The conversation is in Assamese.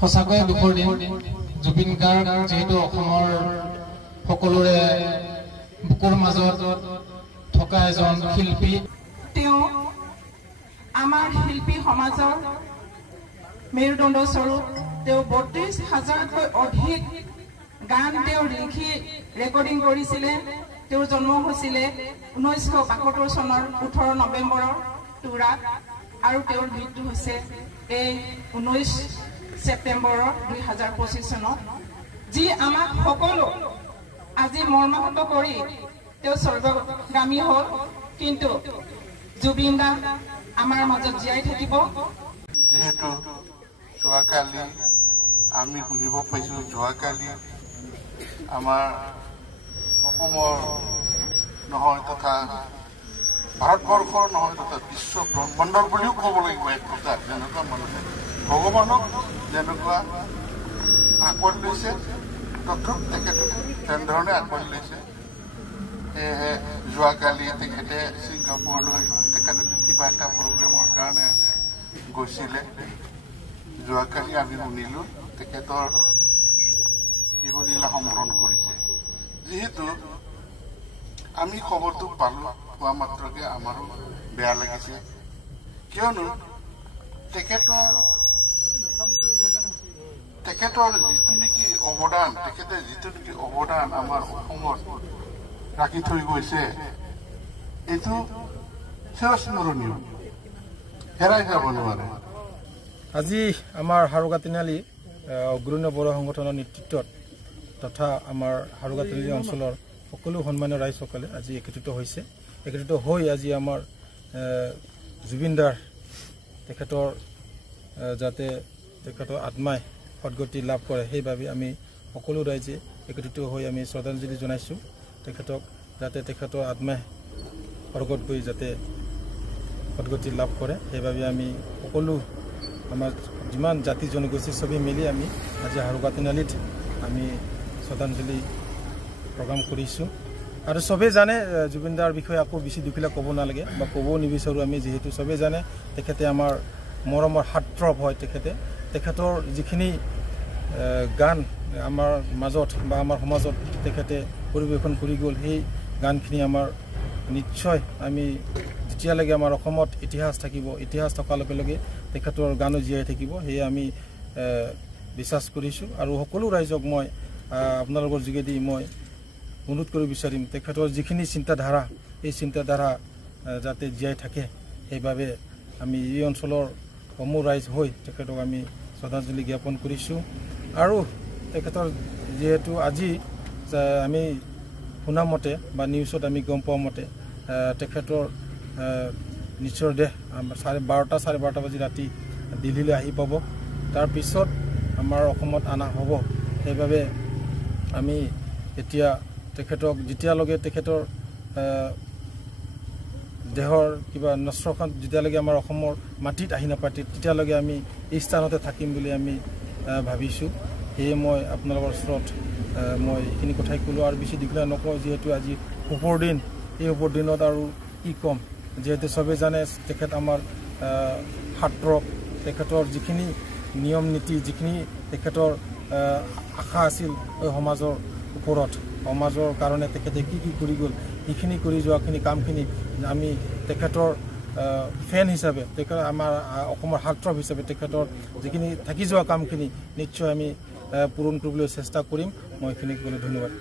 সঁচাকৈয়ে দুখৰ দিন জুবিন গাৰ্গ যেহেতু অসমৰ সকলোৰে বুকুৰ মাজত থকা এজন শিল্পী তেওঁ আমাৰ শিল্পী সমাজৰ মেৰুদণ্ড স্বৰূপ তেওঁ ৩২,০০০তকৈ অধিক গান তেওঁ লিখি ৰেকৰ্ডিং কৰিছিলে তেওঁৰ জন্ম হৈছিলে ১৯৭২ চনৰ ১৮ নৱেম্বৰৰ টুৰাত আৰু তেওঁৰ মৃত্যু হৈছে এই ১৯ ছেপ্টেম্বৰৰ ২০২৫ চনত যি আমাক সকলো আজি মৰ্মাহত কৰি তেওঁ স্বৰ্গগামী হ'ল কিন্তু জুবিন দা আমাৰ মাজত জীয়াই থাকিব যেহেতু যোৱাকালি আমি শুনিব পাইছোঁ যোৱাকালি আমাৰ অসমৰ নহয় তথা ভাৰতবৰ্ষৰ নহয় তথা বিশ্ব ব্ৰহ্মাণ্ডৰ বুলিও ক'ব লাগিব এক প্ৰকাৰ যেনেকুৱা মানুহে ভগৱানক যেনেকুৱা আঁকোৱালি লৈছে তথ্য তেখেতকো তেনেধৰণে আঁকোৱালি লৈছে সেয়েহে যোৱাকালি তেখেতে ছিংগাপুৰলৈ তেখেতে কিবা এটা প্ৰব্লেমৰ কাৰণে গৈছিলে যোৱাকালি আমি শুনিলোঁ তেখেতৰ ইহুলীলা সম্বৰণ কৰিছে যিহেতু আমি খবৰটো পালোঁ পোৱা মাত্ৰকে আমাৰো বেয়া লাগিছে কিয়নো তেখেতৰ যিটো নেকি অৱদান তেখেতে যিটো নেকি অৱদান আমাৰ অসমত ৰাখি থৈ গৈছে এইটো চিৰস্মৰণীয় হেৰাই যাব নোৱাৰে আজি আমাৰ হাৰুগা তিনিআলি অগ্ৰণীয় বড়ো সংগঠনৰ নেতৃত্বত তথা আমাৰ হাৰুগা তিনিআলি অঞ্চলৰ সকলো সন্মানীয় ৰাইজসকলে আজি একত্ৰিত হৈছে একত্ৰিত হৈ আজি আমাৰ জুবিন দাৰ তেখেতৰ যাতে তেখেতৰ আত্মাই সদ্গতি লাভ কৰে সেইবাবে আমি সকলো ৰাইজে একত্ৰিত হৈ আমি শ্ৰদ্ধাঞ্জলি জনাইছোঁ তেখেতক যাতে তেখেতৰ আত্মাই স্বৰ্গত গৈ যাতে সদ্গতি লাভ কৰে সেইবাবে আমি সকলো আমাৰ যিমান জাতি জনগোষ্ঠী চবেই মিলি আমি আজি হাৰুগা তিনিআলিত আমি শ্ৰদ্ধাঞ্জলি প্ৰগ্ৰাম কৰিছোঁ আৰু চবেই জানে জুবিন দাৰ বিষয়ে আকৌ বেছি দুখিলা ক'ব নালাগে বা ক'বও নিবিচাৰোঁ আমি যিহেতু চবেই জানে তেখেতে আমাৰ মৰমৰ হাতৰপ হয় তেখেতৰ যিখিনি গান আমাৰ মাজত বা আমাৰ সমাজত তেখেতে পৰিৱেশন কৰি গ'ল সেই গানখিনি আমাৰ নিশ্চয় আমি যেতিয়ালৈকে আমাৰ অসমত ইতিহাস থাকিব ইতিহাস থকাৰ লগে লগে তেখেতৰ গানো জীয়াই থাকিব সেয়ে আমি বিশ্বাস কৰিছোঁ আৰু সকলো ৰাইজক মই আপোনালোকৰ যোগেদি মই অনুৰোধ কৰিব বিচাৰিম তেখেতৰ যিখিনি চিন্তাধাৰা এই চিন্তাধাৰা যাতে জীয়াই থাকে সেইবাবে আমি এই অঞ্চলৰ সমূহ ৰাইজ হৈ তেখেতক আমি শ্ৰদ্ধাঞ্জলি জ্ঞাপন কৰিছোঁ আৰু তেখেতৰ যিহেতু আজি আমি শুনা মতে বা নিউজত আমি গম পোৱা মতে তেখেতৰ নিশ্চয় দেহ 12:30 চাৰে 12টা বাজি ৰাতি দিল্লীলৈ আহি পাব তাৰপিছত আমাৰ অসমত অনা হ'ব সেইবাবে আমি এতিয়া তেখেতক যেতিয়ালৈকে তেখেতৰ দেহৰ কিবা নশ্ৰখন যেতিয়ালৈকে আমাৰ অসমৰ মাটিত আহি নাপায় তেতিয়ালৈকে আমি এই স্থানতে থাকিম বুলি আমি ভাবিছোঁ সেয়ে মই আপোনালোকৰ ওচৰত মই এইখিনি কথাই ক'লোঁ আৰু বেছি দীঘলীয়া নকওঁ যিহেতু আজি শুভৰ দিন এই শুভৰ দিনত আৰু কি ক'ম যিহেতু চবেই জানে তেখেত আমাৰ হাতৰপ তেখেতৰ যিখিনি নিয়ম নীতি যিখিনি তেখেতৰ আশা আছিল এই সমাজৰ ওপৰত সমাজৰ কাৰণে তেখেতে কি কৰি গ'ল সেইখিনি কৰি যোৱাখিনি কামখিনি আমি তেখেতৰ ফেন হিচাপে তেখেত আমাৰ অসমৰ হাতৰপ হিচাপে তেখেতৰ যিখিনি থাকি যোৱা কামখিনি নিশ্চয় আমি পূৰণ কৰিবলৈ চেষ্টা কৰিম মই এইখিনি ক'বলৈ ধন্যবাদ